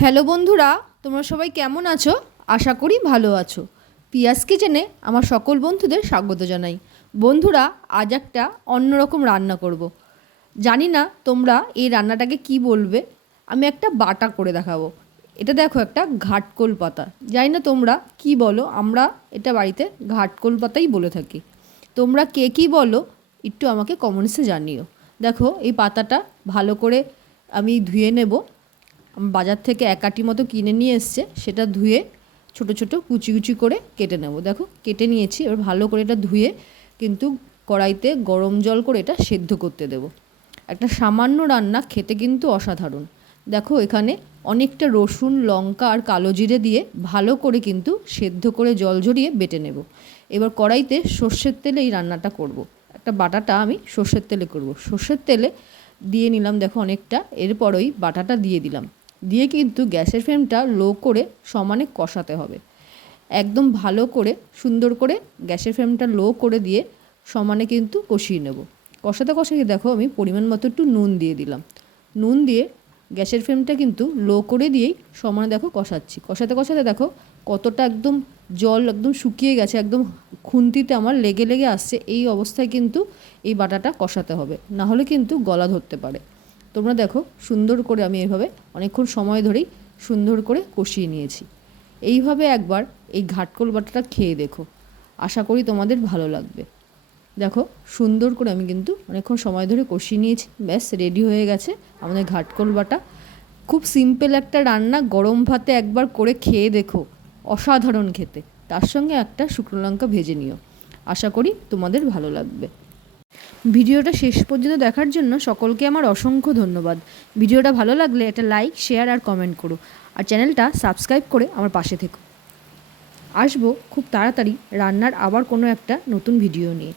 Hello বন্ধুরা, তোমরা সবাই কেমন আছো? আশা করি ভালো আছো। পিয়াস কিচেনে আমার সকল বন্ধুদের স্বাগত জানাই। বন্ধুরা, আজ একটা অন্যরকম রান্না করব। জানি না তোমরা এই রান্নাটাকে কি বলবে, আমি একটা বাটা করে দেখাবো। এটা দেখো, একটা ঘাটকোল পাতা। জানি না তোমরা কি বলো, আমরা এটা বাড়িতে ঘাটকোল পাতাই বলে থাকি। তোমরা কে কী বলো, একটু আমাকে কমেন্টসে জানিও। দেখো, এই পাতাটা ভালো করে আমি ধুয়ে নেব। বাজার থেকে এক মতো কিনে নিয়ে এসছে, সেটা ধুয়ে ছোট ছোট কুচি কুচি করে কেটে নেব। দেখো, কেটে নিয়েছি, এবার ভালো করে এটা ধুয়ে কিন্তু কড়াইতে গরম জল করে এটা সেদ্ধ করতে দেব। একটা সামান্য রান্না খেতে কিন্তু অসাধারণ। দেখো, এখানে অনেকটা রসুন, লঙ্কা আর কালো জিরে দিয়ে ভালো করে কিন্তু সেদ্ধ করে জল ঝরিয়ে বেটে নেব। এবার কড়াইতে সর্ষের তেলে এই রান্নাটা করব। একটা বাটাটা আমি সর্ষের তেলে করব। সর্ষের তেলে দিয়ে নিলাম, দেখো অনেকটা, এরপর ওই বাটাটা দিয়ে দিলাম। দিয়ে কিন্তু গ্যাসের ফ্লেমটা লো করে সমানে কষাতে হবে। একদম ভালো করে, সুন্দর করে গ্যাসের ফ্লেমটা লো করে দিয়ে সমানে কিন্তু কষিয়ে নেব। কষাতে কষাতে দেখো আমি পরিমাণ মতো একটু নুন দিয়ে দিলাম। নুন দিয়ে গ্যাসের ফ্লেমটা কিন্তু লো করে দিয়েই সমানে দেখো কষাচ্ছি। কষাতে কষাতে দেখো কতটা একদম জল একদম শুকিয়ে গেছে, একদম খুন্তিতে আমার লেগে লেগে আসছে, এই অবস্থায় কিন্তু এই বাটাটা কষাতে হবে। না হলে কিন্তু গলা ধরতে পারে। তোমরা দেখো, সুন্দর করে আমি এভাবে অনেকক্ষণ সময় ধরেই সুন্দর করে কষিয়ে নিয়েছি। এইভাবে একবার এই ঘাটকোল বাটাটা খেয়ে দেখো। আশা করি তোমাদের ভালো লাগবে। দেখো, সুন্দর করে আমি কিন্তু অনেকক্ষণ সময় ধরে কষিয়ে নিয়েছি। ব্যাস, রেডি হয়ে গেছে আমাদের ঘাটকোল বাটা। খুব সিম্পল একটা রান্না, গরম ভাতে একবার করে খেয়ে দেখো। অসাধারণ খেতে। তার সঙ্গে একটা শুকনো লঙ্কা ভেজে নিও। আশা করি তোমাদের ভালো লাগবে। ভিডিওটা শেষ পর্যন্ত দেখার জন্য সকলকে আমার অসংখ্য ধন্যবাদ। ভিডিওটা ভালো লাগলে একটা লাইক, শেয়ার আর কমেন্ট করো। আর চ্যানেলটা সাবস্ক্রাইব করে আমার পাশে থেকো। আসব খুব তাড়াতাড়ি রান্নার আবার কোনো একটা নতুন ভিডিও নিয়ে।